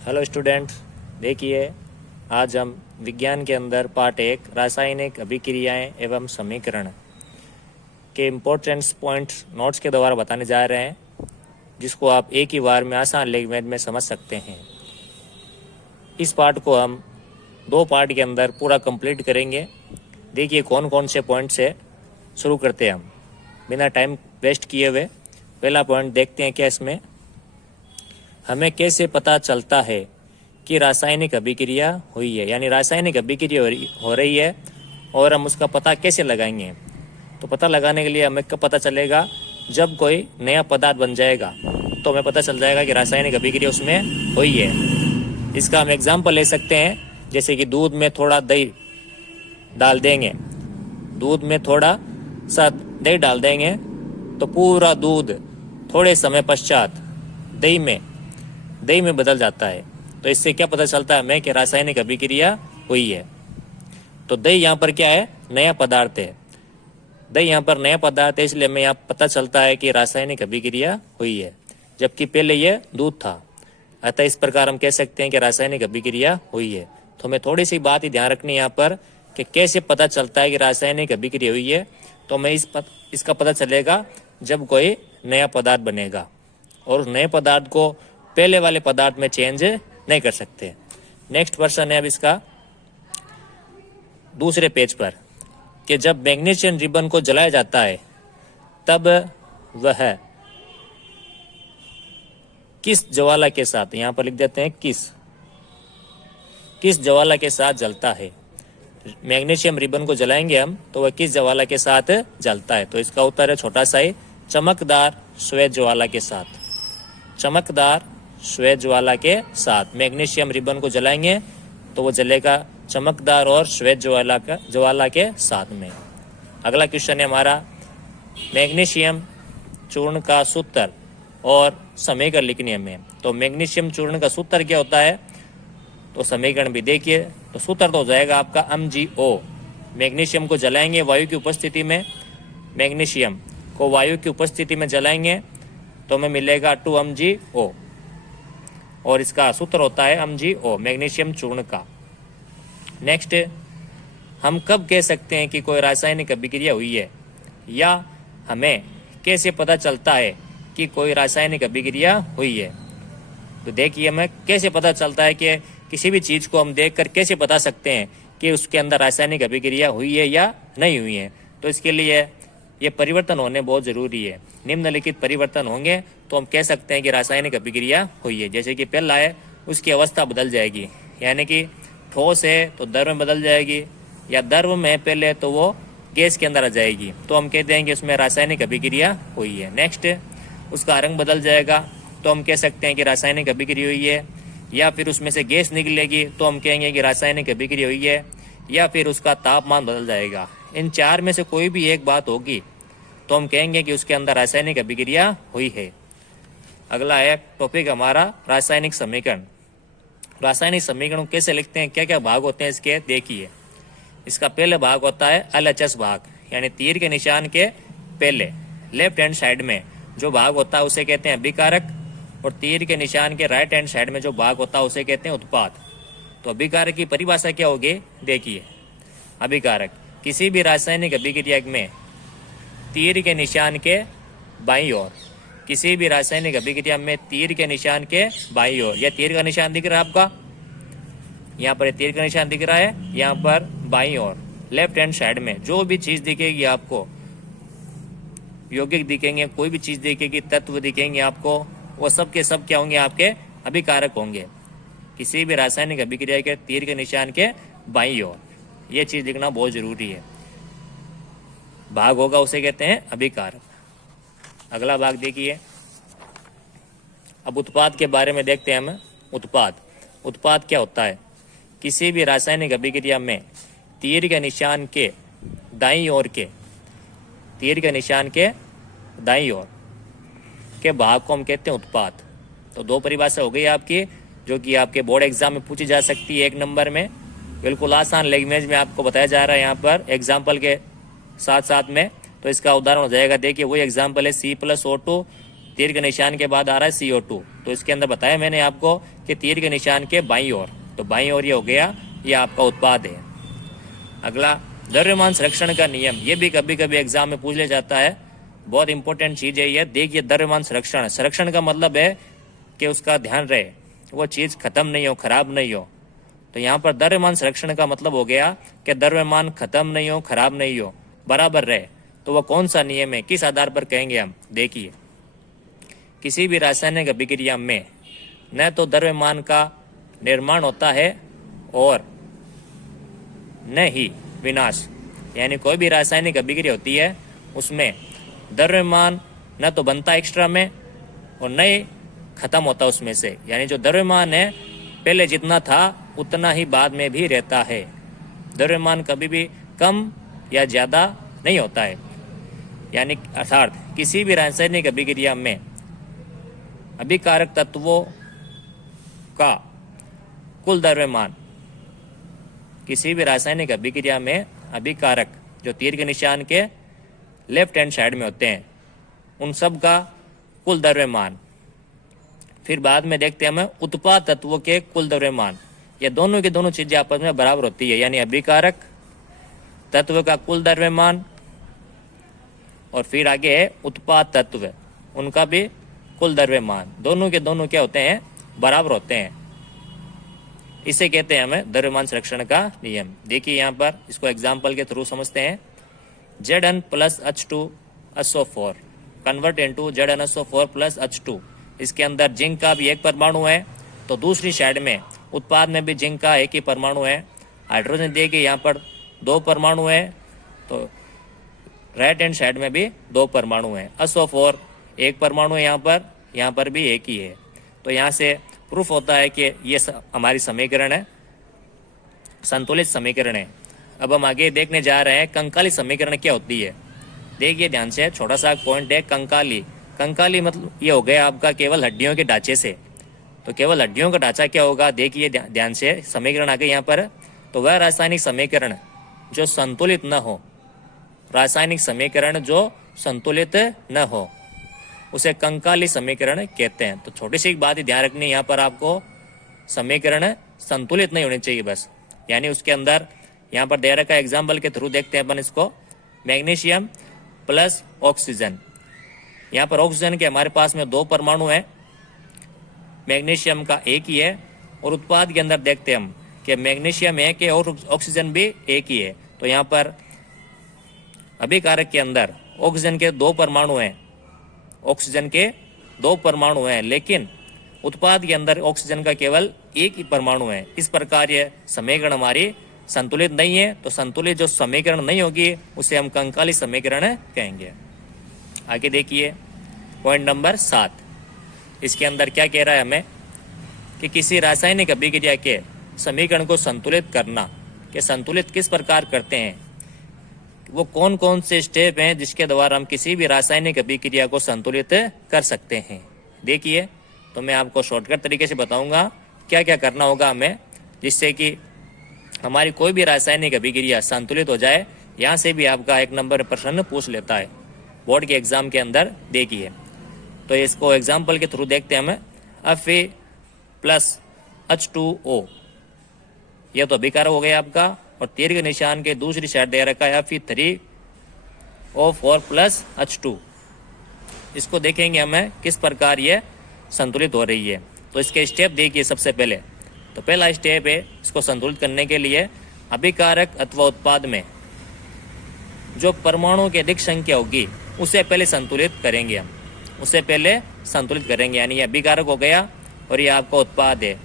Hello student, देखिए आज हम विज्ञान के अंदर पार्ट 1 रासायनिक अभिक्रियाएं एवं समीकरण के इम्पोर्टेंट्स पॉइंट्स नोट्स के द्वारा बताने जा रहे हैं, जिसको आप एक ही बार में आसान लैंग्वेज में समझ सकते हैं। इस पार्ट को हम 2 पार्ट के अंदर पूरा कंप्लीट करेंगे। देखिए कौन कौन से पॉइंट से शुरू करते हैं हम बिना टाइम वेस्ट किए हुए। पहला पॉइंट देखते हैं क्या इसमें हमें कैसे पता चलता है कि रासायनिक अभिक्रिया हुई है, यानी रासायनिक अभिक्रिया हो रही है और हम उसका पता कैसे लगाएंगे। तो पता लगाने के लिए हमें कब पता चलेगा, जब कोई नया पदार्थ बन जाएगा तो हमें पता चल जाएगा कि रासायनिक अभिक्रिया उसमें हुई है। इसका हम एग्जाम्पल ले सकते हैं, जैसे कि दूध में थोड़ा दही डाल देंगे, दूध में थोड़ा सा दही डाल देंगे तो पूरा दूध थोड़े समय पश्चात दही में बदल जाता है। तो इससे क्या पता चलता है हमें कि रासायनिक अभिक्रिया हुई है। तो दही यहाँ पर क्या है, नया पदार्थ है। दही यहाँ पर नया पदार्थ है, इसलिए हमें यहाँ पता चलता है कि रासायनिक अभिक्रिया हुई है, जबकि पहले यह दूध था। अतः इस प्रकार हम कह सकते हैं कि रासायनिक अभिक्रिया हुई है। तो हमें थोड़ी सी बात ही ध्यान रखनी है यहाँ पर कि कैसे पता चलता है कि रासायनिक अभिक्रिया हुई है। तो हमें इसका पता चलेगा जब कोई नया पदार्थ बनेगा, और नए पदार्थ को पहले वाले पदार्थ में चेंज नहीं कर सकते। नेक्स्ट क्वेश्चन है अब इसका दूसरे पेज पर कि जब मैग्नीशियम रिबन को जलाया जाता है तब वह किस ज्वाला के साथ, यहां पर लिख देते हैं किस ज्वाला के साथ जलता है। मैग्नीशियम रिबन को जलाएंगे हम तो वह किस ज्वाला के साथ जलता है। तो इसका उत्तर है छोटा सा ही, चमकदार श्वेत ज्वाला के साथ। चमकदार श्वेत ज्वाला के साथ मैग्नीशियम रिबन को जलाएंगे तो वो जलेगा चमकदार और श्वेत ज्वाला के साथ में। अगला क्वेश्चन है हमारा मैग्नीशियम चूर्ण का सूत्र और समीकरण लिखने में। तो मैग्नीशियम चूर्ण का सूत्र क्या होता है, तो समीकरण भी देखिए। तो सूत्र तो हो जाएगा आपका MgO। मैग्नीशियम को जलाएंगे वायु की उपस्थिति में, मैग्नीशियम को वायु की उपस्थिति में जलाएंगे तो हमें मिलेगा 2MgO, और इसका सूत्र होता है MgO मैग्नीशियम चूर्ण का। नेक्स्ट, हम कब कह सकते हैं कि कोई रासायनिक अभिक्रिया हुई है, या हमें कैसे पता चलता है कि कोई रासायनिक अभिक्रिया हुई है। तो देखिए हमें कैसे पता चलता है कि किसी भी चीज़ को हम देखकर कैसे बता सकते हैं कि उसके अंदर रासायनिक अभिक्रिया हुई है या नहीं हुई है। तो इसके लिए ये परिवर्तन होने बहुत ज़रूरी है। निम्नलिखित परिवर्तन होंगे तो हम कह सकते हैं कि रासायनिक अभिक्रिया हुई है। जैसे कि पहला है, उसकी अवस्था बदल जाएगी, यानी कि ठोस है तो द्रव में बदल जाएगी, या द्रव में पहले तो वो गैस के अंदर आ जाएगी, तो हम कहते हैं कि उसमें रासायनिक अभिक्रिया हुई है। नेक्स्ट, उसका रंग बदल जाएगा तो हम कह सकते हैं कि रासायनिक अभिक्रिया हुई है, या फिर उसमें से गैस निकलेगी तो हम कहेंगे कि रासायनिक अभिक्रिया हुई है, या फिर उसका तापमान बदल जाएगा। इन चार में से कोई भी एक बात होगी तो हम कहेंगे कि उसके अंदर रासायनिक अभिक्रिया हुई है। अगला है टॉपिक हमारा रासायनिक समीकरण। रासायनिक समीकरण कैसे लिखते हैं, क्या क्या भाग होते हैं इसके, देखिए। इसका पहले भाग होता है LHS भाग, यानी तीर के निशान के पहले लेफ्ट हैंड साइड में जो भाग होता है उसे कहते हैं अभिकारक, और तीर के निशान के राइट हैंड साइड में जो भाग होता है उसे कहते हैं उत्पाद। तो अभिकारक की परिभाषा क्या होगी, देखिए। अभिकारक किसी भी रासायनिक अभिक्रिया में तीर के निशान के बाईं ओर, किसी भी रासायनिक अभिक्रिया में तीर के निशान के बाईं ओर, यह तीर का निशान दिख रहा है आपका, यहाँ पर तीर का निशान दिख रहा है, यहाँ पर बाईं ओर लेफ्ट हैंड साइड में जो भी चीज दिखेगी आपको, यौगिक दिखेंगे, कोई भी चीज दिखेगी, तत्व दिखेंगे आपको, वो सब के सब क्या होंगे, आपके अभिकारक होंगे। किसी भी रासायनिक अभिक्रिया के तीर के निशान के बाईं ओर, ये चीज लिखना बहुत जरूरी है। भाग होगा उसे कहते हैं अभिकारक। अगला भाग देखिए। अब उत्पाद के बारे में देखते हैं हम। उत्पाद क्या होता है, किसी भी रासायनिक अभिक्रिया में तीर के निशान के दाईं ओर के, तीर के निशान के दाईं ओर के भाग को हम कहते हैं उत्पाद। तो 2 परिभाषा हो गई आपकी, जो कि आपके बोर्ड एग्जाम में पूछी जा सकती है 1 नंबर में। बिल्कुल आसान लैंग्वेज में आपको बताया जा रहा है यहाँ पर एग्जाम्पल के साथ साथ में। तो इसका उदाहरण हो जाएगा, देखिए वही एग्जाम्पल है C+O2 तीर के निशान के बाद आ रहा है CO2। तो इसके अंदर बताया मैंने आपको कि तीर के निशान के बाईं ओर, तो बाईं ओर ये हो गया, ये आपका उत्पाद है। अगला द्रव्यमान संरक्षण का नियम, ये भी कभी कभी एग्जाम में पूछ लिया जाता है, बहुत इंपॉर्टेंट चीज है ये। देखिए द्रव्यमान संरक्षण, संरक्षण का मतलब है कि उसका ध्यान रहे, वो चीज खत्म नहीं हो, खराब नहीं हो। तो यहाँ पर द्रव्यमान संरक्षण का मतलब हो गया कि द्रव्यमान खत्म नहीं हो, खराब नहीं हो, बराबर रहे। तो वो कौन सा नियम है, किस आधार पर कहेंगे हम? देखिए, किसी भी रासायनिक अभिक्रिया में न तो द्रव्यमान का निर्माण होता है और न ही विनाश, यानी कोई भी रासायनिक अभिक्रिया होती है उसमें द्रव्यमान न तो बनता एक्स्ट्रा में और न ही खत्म होता उसमें से, यानी जो द्रव्यमान है पहले जितना था उतना ही बाद में भी रहता है। द्रव्यमान कभी भी कम या ज्यादा नहीं होता है। यानी अर्थात किसी भी रासायनिक अभिक्रिया में अभिकारक तत्वों का कुल द्रव्यमान, किसी भी रासायनिक अभिक्रिया में अभिकारक जो तीर के निशान के लेफ्ट हैंड साइड में होते हैं, उन सब का कुल द्रव्यमान, फिर बाद में देखते हैं हमें उत्पाद तत्वों के कुल द्रव्यमान, ये दोनों की दोनों चीजें आपस में बराबर होती है। यानी अभिकारक तत्व का कुल द्रव्यमान और फिर आगे है उत्पाद तत्व, उनका भी कुल द्रव्यमान, दोनों के दोनों क्या होते हैं? बराबर होते हैं। इसे कहते हैं हमें द्रव्यमान संरक्षण का नियम। देखिए यहाँ पर इसको एग्जाम्पल के थ्रू समझते हैं। Zn plus H2SO4 convert into ZnSO4 plus H2। इसके अंदर जिंक का भी एक परमाणु है, तो दूसरी साइड में उत्पाद में भी जिंक का एक ही परमाणु है। हाइड्रोजन देखिए यहाँ पर 2 परमाणु है, तो राइट हैंड साइड में भी 2 परमाणु है। SO4 एक परमाणु है, यहाँ पर भी एक ही है। तो यहाँ से प्रूफ होता है कि ये हमारी समीकरण है, संतुलित समीकरण है। अब हम आगे देखने जा रहे हैं कंकाली समीकरण क्या होती है। देखिए ध्यान से, छोटा सा पॉइंट है कंकाली। कंकाली मतलब ये हो गया आपका केवल हड्डियों के ढांचे से। तो केवल हड्डियों का ढांचा क्या होगा, देखिए ध्यान से, समीकरण आ गए यहाँ पर। तो वह रासायनिक समीकरण जो संतुलित न हो, रासायनिक समीकरण जो संतुलित न हो, उसे कंकाली समीकरण कहते हैं। तो छोटी सी बात ही ध्यान रखनी है यहाँ पर आपको, समीकरण संतुलित नहीं होनी चाहिए बस। यानी उसके अंदर यहाँ पर दे रखा एग्जाम्पल के थ्रू देखते हैं अपन इसको। मैग्नीशियम प्लस ऑक्सीजन, यहाँ पर ऑक्सीजन के हमारे पास में 2 परमाणु है, मैग्नीशियम का एक ही है। और उत्पाद के अंदर देखते हैं हम कि मैग्नीशियम एक है और ऑक्सीजन भी एक ही है। तो यहाँ पर अभिकारक के अंदर ऑक्सीजन के 2 परमाणु हैं, ऑक्सीजन के 2 परमाणु हैं, लेकिन उत्पाद के अंदर ऑक्सीजन का केवल एक ही परमाणु है। इस प्रकार ये समीकरण हमारी संतुलित नहीं है। तो संतुलित जो समीकरण नहीं होगी उसे हम कंकाली समीकरण कहेंगे। आगे देखिए पॉइंट नंबर 7, इसके अंदर क्या कह रहा है हमें कि किसी रासायनिक अभिक्रिया के समीकरण को संतुलित करना, कि संतुलित किस प्रकार करते हैं, वो कौन कौन से स्टेप हैं जिसके द्वारा हम किसी भी रासायनिक अभिक्रिया को संतुलित कर सकते हैं। देखिए, तो मैं आपको शॉर्टकट तरीके से बताऊंगा क्या क्या करना होगा हमें, जिससे कि हमारी कोई भी रासायनिक अभिक्रिया संतुलित हो जाए। यहाँ से भी आपका 1 नंबर प्रश्न पूछ लेता है बोर्ड के एग्जाम के अंदर। देखिए, तो इसको एग्जाम्पल के थ्रू देखते हैं हमें। Fe प्लस H2O, यह तो अभिकारक हो गया आपका, और तीर के निशान के दूसरी साइड दे रखा है Fe3O4 प्लस H2। इसको देखेंगे हमें किस प्रकार ये संतुलित हो रही है। तो इसके स्टेप देखिए। सबसे पहले तो पहला स्टेप है, इसको संतुलित करने के लिए अभिकारक अथवा उत्पाद में जो परमाणुओं की अधिक संख्या होगी उसे पहले संतुलित करेंगे हम, उसे पहले संतुलित करेंगे। यानी ये अभिकारक हो गया और ये आपका उत्पाद है।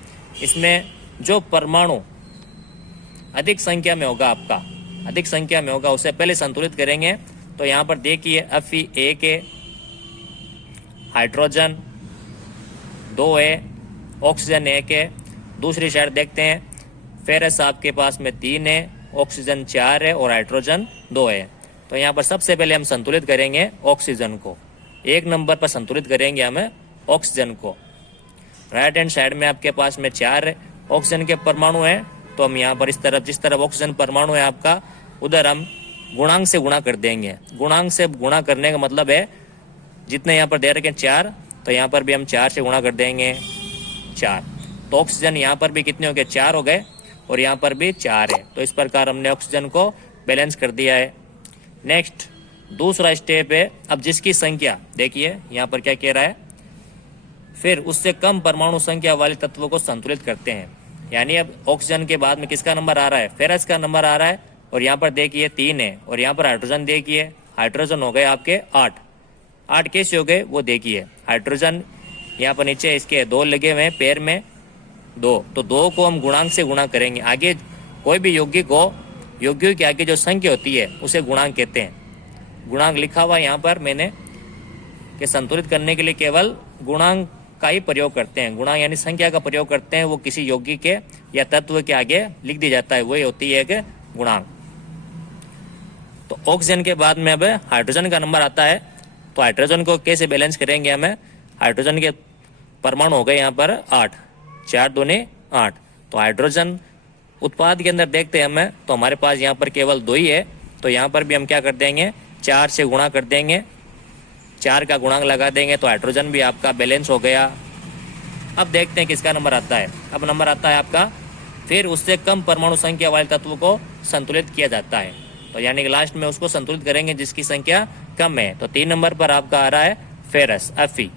इसमें जो परमाणु अधिक संख्या में होगा, आपका अधिक संख्या में होगा, उसे पहले संतुलित करेंगे। तो यहाँ पर देखिए Fe1 है, हाइड्रोजन 2 है, ऑक्सीजन 1 है। दूसरी साइड देखते हैं, फेरस आपके पास में 3 है, ऑक्सीजन 4 है और हाइड्रोजन 2 है। तो यहाँ पर सबसे पहले हम संतुलित करेंगे ऑक्सीजन को, 1 नंबर पर संतुलित करेंगे हमें ऑक्सीजन को। राइट हैंड साइड में आपके पास में 4 ऑक्सीजन के परमाणु है, तो हम यहाँ पर इस तरफ, जिस तरफ ऑक्सीजन परमाणु है आपका, उधर हम गुणांक से गुणा कर देंगे। गुणांक से गुणा करने का मतलब है जितने यहाँ पर दे रखे 4, तो यहाँ पर भी हम 4 से गुणा कर देंगे 4। तो ऑक्सीजन यहाँ पर भी कितने हो गए, 4 हो गए, और यहाँ पर भी 4 है। तो इस प्रकार हमने ऑक्सीजन को बैलेंस कर दिया है। नेक्स्ट दूसरा स्टेप है, अब जिसकी संख्या देखिए यहाँ पर क्या कह रहा है, फिर उससे कम परमाणु संख्या वाले तत्वों को संतुलित करते हैं। यानी अब ऑक्सीजन के बाद में किसका नंबर आ रहा है, फेरस का नंबर आ रहा है, और यहाँ पर देखिए 3 है, और यहाँ पर हाइड्रोजन देखिए, हाइड्रोजन हो गए आपके 8 कैसे हो गए वो देखिए। हाइड्रोजन यहाँ पर नीचे इसके 2 लगे हुए हैं, पैर में 2, तो 2 को हम गुणांक से गुणा करेंगे। आगे कोई भी यौगिक हो, यौगिक के आगे जो संख्या होती है उसे गुणांक कहते हैं। गुणांक लिखा हुआ यहाँ पर मैंने कि संतुलित करने के लिए केवल गुणांक का ही प्रयोग करते हैं। गुणांक यानी संख्या का प्रयोग करते हैं, वो किसी यौगिक के या तत्व के आगे लिख दी जाता है, वही होती है एक गुणांक। तो ऑक्सीजन के बाद में अब हाइड्रोजन का नंबर आता है। तो हाइड्रोजन को कैसे बैलेंस करेंगे हमें, हाइड्रोजन के परमाणु हो गए यहाँ पर 8, 4 दूने 8। तो हाइड्रोजन उत्पाद के अंदर देखते हैं हमें, तो हमारे पास यहाँ पर केवल 2 ही है। तो यहाँ पर भी हम क्या कर देंगे, 4 से गुणा कर देंगे, 4 का गुणांक लगा देंगे, तो हाइड्रोजन भी आपका बैलेंस हो गया। अब देखते हैं किसका नंबर आता है। अब नंबर आता है आपका, फिर उससे कम परमाणु संख्या वाले तत्व को संतुलित किया जाता है। तो यानी कि लास्ट में उसको संतुलित करेंगे जिसकी संख्या कम है। तो 3 नंबर पर आपका आ रहा है फेरस, Fe।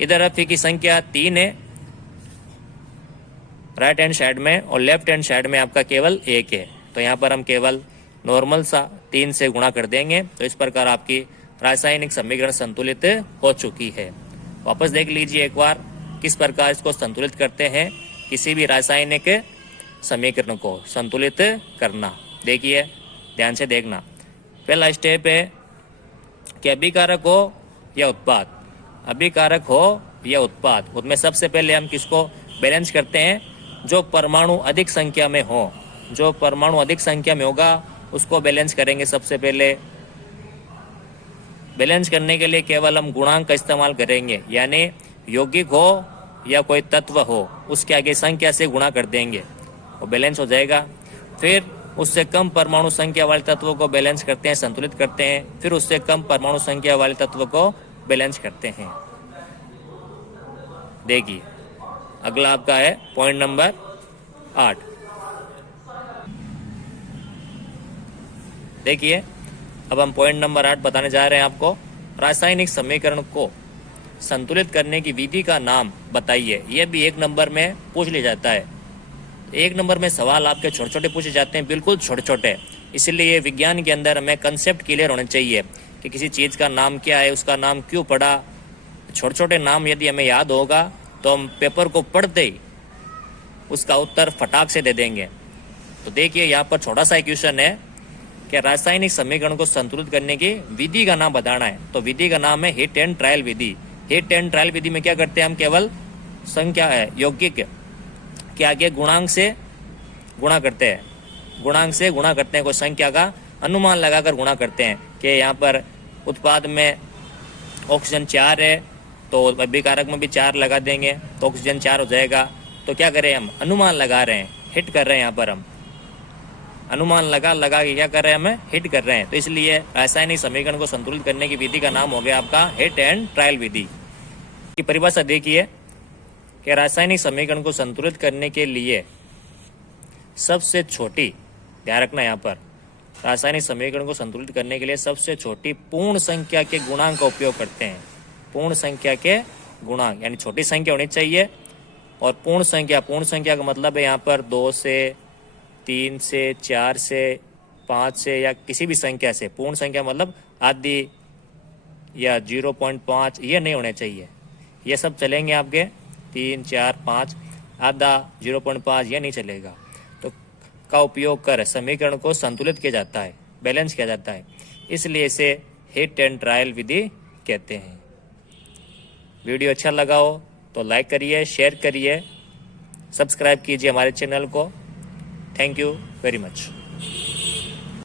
इधर Fe की संख्या 3 है राइट हैंड साइड में, और लेफ्ट हैंड साइड में आपका केवल 1 है। तो यहाँ पर हम केवल नॉर्मल सा 3 से गुणा कर देंगे। तो इस प्रकार आपकी रासायनिक समीकरण संतुलित हो चुकी है। वापस देख लीजिए एक बार किस प्रकार इसको संतुलित करते हैं, किसी भी रासायनिक समीकरण को संतुलित करना। देखिए ध्यान से देखना। पहला स्टेप है कि अभिकारक हो या उत्पाद, अभिकारक हो या उत्पाद, उसमें सबसे पहले हम किसको बैलेंस करते हैं, जो परमाणु अधिक संख्या में हो। जो परमाणु अधिक संख्या में होगा उसको बैलेंस करेंगे सबसे पहले। बैलेंस करने के लिए केवल हम गुणांक का इस्तेमाल करेंगे, यानी यौगिक हो या कोई तत्व हो उसके आगे संख्या से गुणा कर देंगे, वो बैलेंस हो जाएगा। फिर उससे कम परमाणु संख्या वाले तत्वों को बैलेंस करते हैं, संतुलित करते हैं। फिर उससे कम परमाणु संख्या वाले तत्वों को बैलेंस करते हैं। देखिए अगला आपका है पॉइंट नंबर 8। देखिए अब हम पॉइंट नंबर 8 बताने जा रहे हैं आपको। रासायनिक समीकरण को संतुलित करने की विधि का नाम बताइए। यह भी 1 नंबर में पूछ लिया जाता है। 1 नंबर में सवाल आपके छोटे छोटे पूछे जाते हैं, बिल्कुल छोटे छोटे। इसलिए विज्ञान के अंदर हमें कंसेप्ट क्लियर होने चाहिए कि किसी चीज़ का नाम क्या है, उसका नाम क्यों पड़ा। छोटे छोटे नाम यदि हमें याद होगा तो हम पेपर को पढ़ते ही उसका उत्तर फटाक से दे देंगे। तो देखिए यहाँ पर छोटा सा क्वेश्चन है कि रासायनिक समीकरण को संतुलित करने की विधि का नाम बताना है। तो विधि का नाम है हिट एंड ट्रायल विधि। हिट एंड ट्रायल विधि में क्या करते हैं, हम केवल संख्या है यौगिक के आगे गुणांक से गुणा करते हैं, गुणांक से गुणा करते हैं, कोई संख्या का अनुमान लगाकर गुणा करते हैं कि यहाँ पर उत्पाद में ऑक्सीजन 4 है तो अभिकारक में भी 4 लगा देंगे तो ऑक्सीजन 4 हो जाएगा। तो क्या करें, हम अनुमान लगा रहे हैं, हिट कर रहे हैं। यहाँ पर हम अनुमान लगा के क्या कर रहे हैं, हमें हिट कर रहे हैं। तो इसलिए रासायनिक समीकरण को संतुलित करने की विधि का नाम हो गया आपका हिट एंड ट्रायल विधि। की परिभाषा देखिए कि रासायनिक समीकरण को संतुलित करने के लिए सबसे छोटी, ध्यान रखना यहाँ पर, रासायनिक समीकरण को संतुलित करने के लिए सबसे छोटी पूर्ण संख्या के गुणांक का उपयोग करते हैं। पूर्ण संख्या के गुणांक यानी छोटी संख्या होनी चाहिए, और पूर्ण संख्या का मतलब है यहाँ पर 2 से 3 से 4 से 5 से या किसी भी संख्या से। पूर्ण संख्या मतलब आधी या 0.5 ये नहीं होने चाहिए। ये सब चलेंगे आपके 3, 4, 5, आधा 0.5 ये नहीं चलेगा। तो का उपयोग कर समीकरण को संतुलित किया जाता है, बैलेंस किया जाता है। इसलिए इसे हिट एंड ट्रायल विधि कहते हैं। वीडियो अच्छा लगा हो तो लाइक करिए, शेयर करिए, सब्सक्राइब कीजिए हमारे चैनल को। Thank you very much.